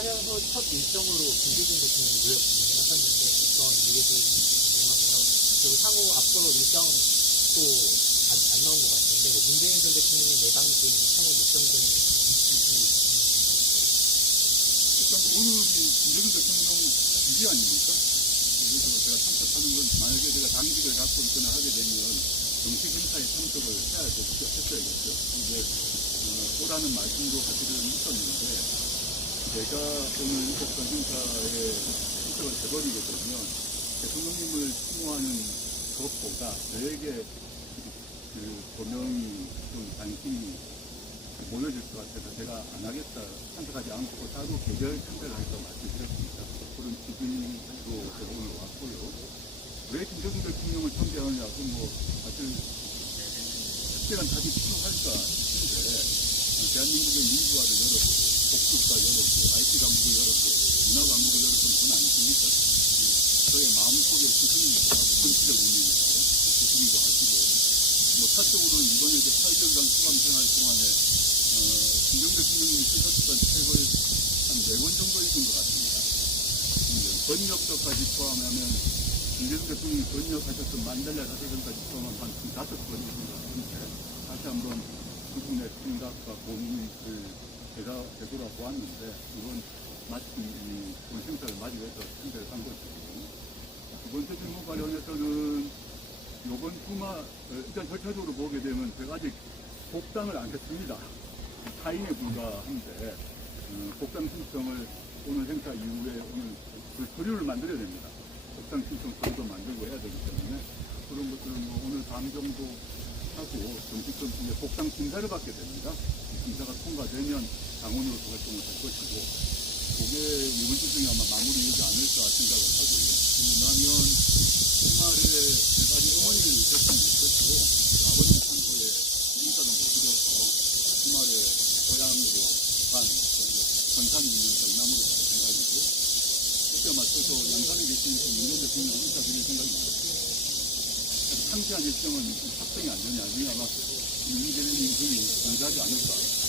하면서 첫 일정으로 김대중 대통령이 노역 진행하셨는데 어떤 이유에서인지 궁금하고요. 그리고 향후 앞으로 일정 또 안, 안 나온 것 같은데 뭐 문재인 전 대통령의 내방 등 향후 일정 등 일단 오늘이 김대중 대통령 기지 아닙니까? 그래서 제가 참석하는 건 만약에 제가 당직을 갖고 있거나 하게 되면 정식 행사에 참석을 해야 되, 했어야겠죠. 근데 어, 오라는 말씀도 사실은 있었는데 제가 오늘 있었던 행사에 참석을 해버리게 되면 대통령님을 추모하는 것보다 저에게 그 조명이 좀 관심이 모여질 것 같아서 제가 안 하겠다, 참석하지 않고 따로 개별 참석을 하겠다고 말씀드렸습니다. 그런 기준으로 제가 오늘 왔고요. 왜 김대중 대통령을 참배하느냐고 뭐 사실 특별한 답이 필요할까 싶은데 어, 대한민국의 민주화를 열었고 복지가 열었고 IT 강국을 열었고 문화 강국을 열었던 분 아니십니까? 음, 저의 마음속에 스승이기도 하고 정치적 의미이기도 하고 스승이기도 하시고 뭐 사적으로는 이번에 이제 8개월간 수감 생활 동안에 어, 김정일 대통령님이 쓰셨던 책을 한네권 정도 읽은 것 같습니다. 음, 번역서까지 포함하면 김대중 대통령이 번역하셨던 만달라 사서전까지 포함하면 한 다섯 권 읽은 것 같은데 다시 한번 그분의 생각과 고민을 제가 되돌아 보았는데 이건 마침 이 본생사를 맞이해서 참배를 한 것이거든요. 두 번째 질문 관련해서는 이번 주말 어, 일단 절차적으로 보게 되면 제가 아직 복당을 안 했습니다. 타인에 불과한데 어, 복당 신청을 오늘 행사 이후에 오늘 그 서류를 만들어야 됩니다. 복당 신청 서류도 만들고 해야 되기 때문에 그런 것들은 뭐 오늘 밤 정도 하고 정식점 이제 복당 심사를 받게 됩니다. 심사가 통과되면 당원으로서 활동을 할 것이고 그게 이번 주 중에 아마 마무리되지 않을까 생각을 하고요. 그러고 나면 주말에 제가 어머니를 뵙지 못했고 아버지 산소에 인사도 못 드려서 주말에 고향으로 간 전산이 있는 경남으로 갈 생각이고 그때 맞춰서 양산에 계신 문재인 대통령 인사드릴 생각입니다. 아주 상세한 일정은 확정이 안 되냐. 아직 아마 문재인님 등이 공개하지 않을까